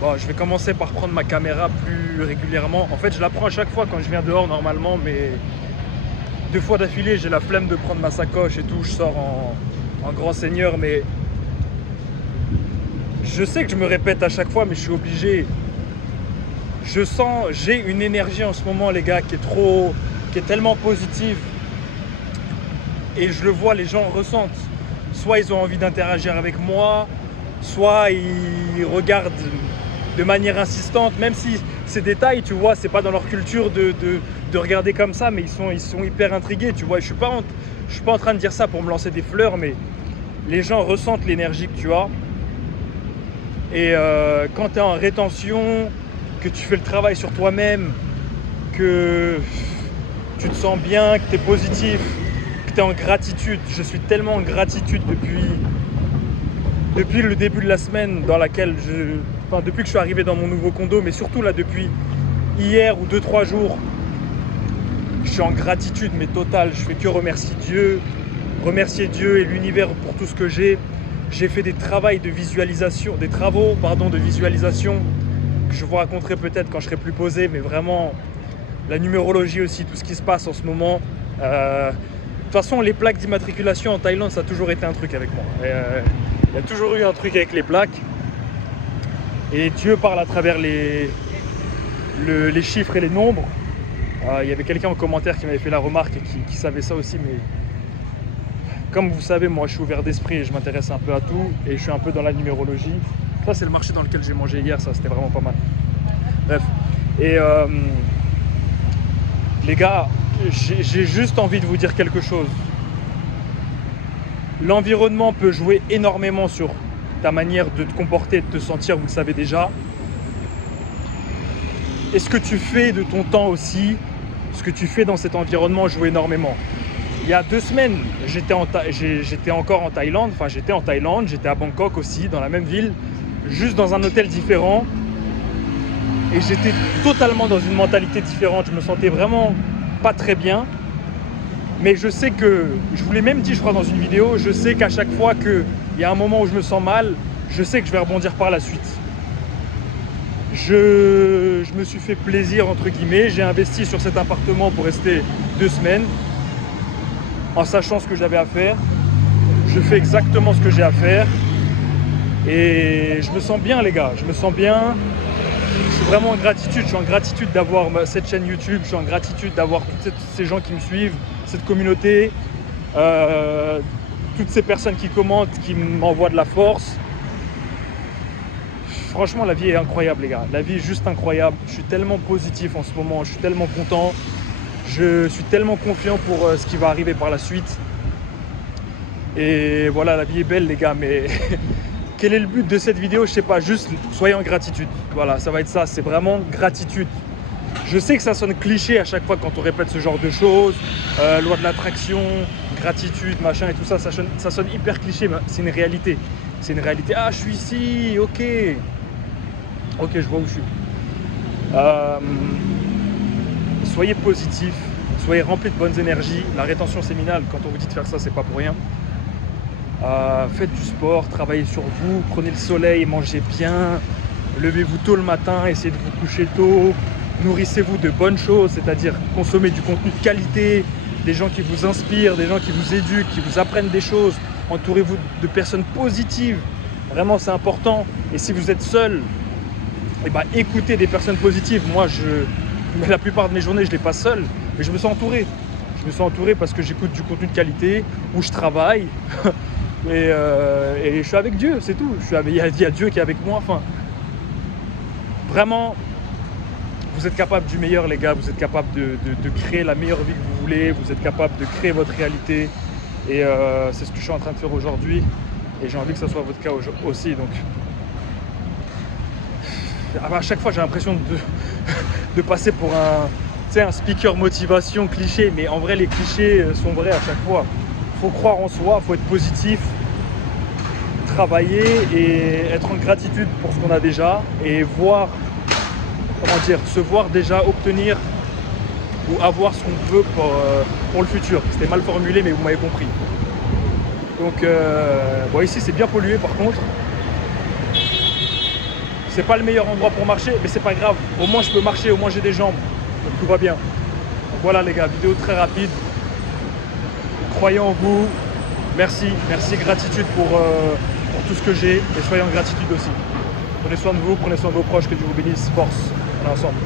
Bon, je vais commencer par prendre ma caméra plus régulièrement. En fait, je la prends à chaque fois quand je viens dehors normalement, mais 2 fois d'affilée, j'ai la flemme de prendre ma sacoche et tout. Je sors en grand seigneur, mais je sais que je me répète à chaque fois, mais je suis obligé. J'ai une énergie en ce moment, les gars, qui est tellement positive. Et je le vois, les gens ressentent. Soit ils ont envie d'interagir avec moi, soit ils regardent de manière insistante, même si ces détails, tu vois, c'est pas dans leur culture de regarder comme ça, mais ils sont hyper intrigués, tu vois. Je suis pas en train de dire ça pour me lancer des fleurs, mais les gens ressentent l'énergie que tu as. Et quand tu es en rétention, que tu fais le travail sur toi-même, que tu te sens bien, que tu es positif, que tu es en gratitude. Je suis tellement en gratitude depuis le début de la semaine dans laquelle depuis que je suis arrivé dans mon nouveau condo, mais surtout là depuis hier ou 2-3 jours, je suis en gratitude mais totale. Je fais que remercier Dieu et l'univers pour tout ce que j'ai. J'ai fait des travaux de visualisation que je vous raconterai peut-être quand je serai plus posé, mais vraiment la numérologie aussi, tout ce qui se passe en ce moment. De toute façon, les plaques d'immatriculation en Thaïlande, ça a toujours été un truc avec moi. Il y a toujours eu un truc avec les plaques. Et Dieu parle à travers les chiffres et les nombres. Il y avait quelqu'un en commentaire qui m'avait fait la remarque et qui savait ça aussi, mais comme vous savez, moi je suis ouvert d'esprit et je m'intéresse un peu à tout et je suis un peu dans la numérologie. Ça, c'est le marché dans lequel j'ai mangé hier, ça c'était vraiment pas mal. Bref. Et les gars, j'ai juste envie de vous dire quelque chose. L'environnement peut jouer énormément sur ta manière de te comporter, de te sentir, vous le savez déjà. Et ce que tu fais de ton temps aussi, ce que tu fais dans cet environnement joue énormément. Il y a 2 semaines, j'étais encore en Thaïlande, j'étais à Bangkok aussi, dans la même ville, juste dans un hôtel différent. Et j'étais totalement dans une mentalité différente, je me sentais vraiment pas très bien. Mais je sais que, je vous l'ai même dit je crois dans une vidéo, je sais qu'à chaque fois qu'il y a un moment où je me sens mal, je sais que je vais rebondir par la suite. Je me suis fait plaisir entre guillemets, j'ai investi sur cet appartement pour rester 2 semaines. En sachant ce que j'avais à faire, je fais exactement ce que j'ai à faire et je me sens bien les gars, je me sens bien, je suis vraiment en gratitude, je suis en gratitude d'avoir cette chaîne YouTube, je suis en gratitude d'avoir tous ces gens qui me suivent, cette communauté, toutes ces personnes qui commentent, qui m'envoient de la force. Franchement la vie est incroyable les gars, la vie est juste incroyable, je suis tellement positif en ce moment, je suis tellement content. Je suis tellement confiant pour ce qui va arriver par la suite. Et voilà, la vie est belle les gars, mais quel est le but de cette vidéo? Je sais pas, juste soyez en gratitude. Voilà, ça va être ça, c'est vraiment gratitude. Je sais que ça sonne cliché à chaque fois quand on répète ce genre de choses. Loi de l'attraction, gratitude, machin et tout ça, ça sonne hyper cliché, mais c'est une réalité. C'est une réalité. Ah, je suis ici, ok. Ok, je vois où je suis. Soyez positif, soyez remplis de bonnes énergies. La rétention séminale, quand on vous dit de faire ça, c'est pas pour rien. Faites du sport, travaillez sur vous, prenez le soleil, mangez bien, levez-vous tôt le matin, essayez de vous coucher tôt, nourrissez-vous de bonnes choses, c'est-à-dire consommez du contenu de qualité, des gens qui vous inspirent, des gens qui vous éduquent, qui vous apprennent des choses. Entourez-vous de personnes positives, vraiment c'est important. Et si vous êtes seul, eh ben, écoutez des personnes positives. Moi, la plupart de mes journées, je les passe seul, mais je me sens entouré. Je me sens entouré parce que j'écoute du contenu de qualité, où je travaille, et je suis avec Dieu, c'est tout. Il y a Dieu qui est avec moi. Enfin, vraiment, vous êtes capable du meilleur, les gars. Vous êtes capable de créer la meilleure vie que vous voulez. Vous êtes capable de créer votre réalité. Et c'est ce que je suis en train de faire aujourd'hui. Et j'ai envie que ça soit votre cas aussi. Donc, à chaque fois, j'ai l'impression de passer pour un speaker motivation cliché, mais en vrai les clichés sont vrais à chaque fois. Il faut croire en soi, il faut être positif, travailler et être en gratitude pour ce qu'on a déjà et se voir déjà obtenir ou avoir ce qu'on veut pour le futur. C'était mal formulé, mais vous m'avez compris. Donc ici c'est bien pollué par contre. C'est pas le meilleur endroit pour marcher, mais c'est pas grave. Au moins je peux marcher, au moins j'ai des jambes. Donc tout va bien. Donc voilà les gars, vidéo très rapide. Croyez en vous. Merci, gratitude pour tout ce que j'ai. Et soyez en gratitude aussi. Prenez soin de vous, prenez soin de vos proches, que Dieu vous bénisse. Force, on est ensemble.